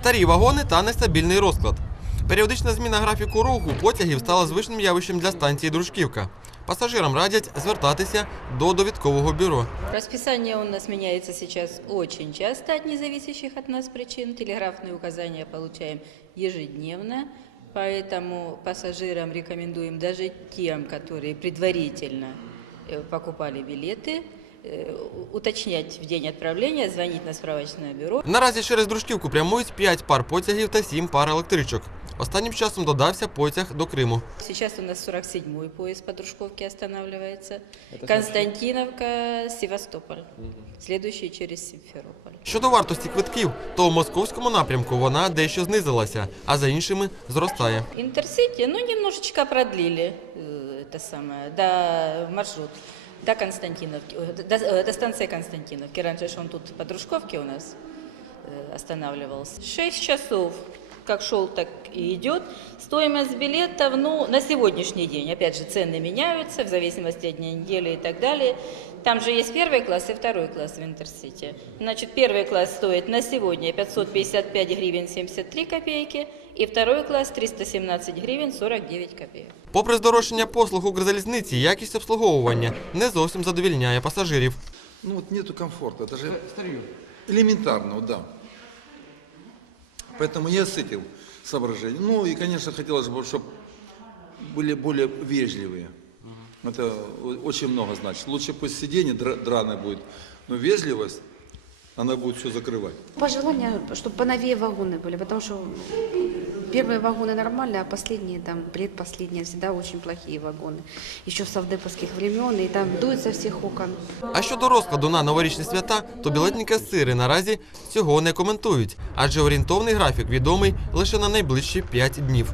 Старі вагони та нестабільний розклад. Періодична зміна графіку руху потягів стала звичним явищем для станції Дружківка. Пасажирам радять звертатися до довідкового бюро. Расписание у нас меняется сейчас очень часто от независящих от нас причин. Телеграфные указания получаем ежедневно. Поэтому пассажирам рекомендуем даже тем, которые предварительно э, покупали билеты, э, у- уточнять в день отправления, звонить на справочное бюро. Наразі через Дружківку прямують 5 пар потягів та 7 пар електричок. Останнім часом додався потяг до Криму. Сейчас у нас 47-й поезд по Дружковке останавливается. Константиновка, Севастополь. Следующий через Симферополь. Щодо вартості квитків, то в московському напрямку вона дещо знизилася, а за іншими зростає. Интерсити, ну, немножечко продлили э, это самое, до маршрут, до Константиновки, э, до, э, до станции Константиновки. Раньше ж он тут по Дружковке у нас э, останавливался. Шесть часов как шел, так и идет. Стоимость билетов, ну, на сегодняшний день, опять же, цены меняются в зависимости от дня недели и так далее. Там же есть первый класс и второй класс в Интерсити. Значит, первый класс стоит на сегодня 555 гривен 73 копейки, и второй класс 317 гривен 49 копеек. Попри здорожчання послуг Укрзалізниці, якість обслуговування не зовсім задовільняє пасажирів. Ну вот нету комфорта, это же элементарно, да. Поэтому я с этим соображением. Ну и, конечно, хотелось бы, чтобы были более вежливые. Это о- очень много значит. Лучше пусть сиденье дра- драное будет, но вежливость, она будет все закрывать. Пожелание, чтобы поновее вагоны были, потому что первые вагоны нормальные, а последние, там, предпоследние, всегда очень плохие вагоны. Еще с совдеповских времен, и там дует со всех окон. А щодо розкладу на новорічні свята, то білетні касири наразі цього не коментують, адже орієнтовний графік відомий лише на найближчі 5 днів.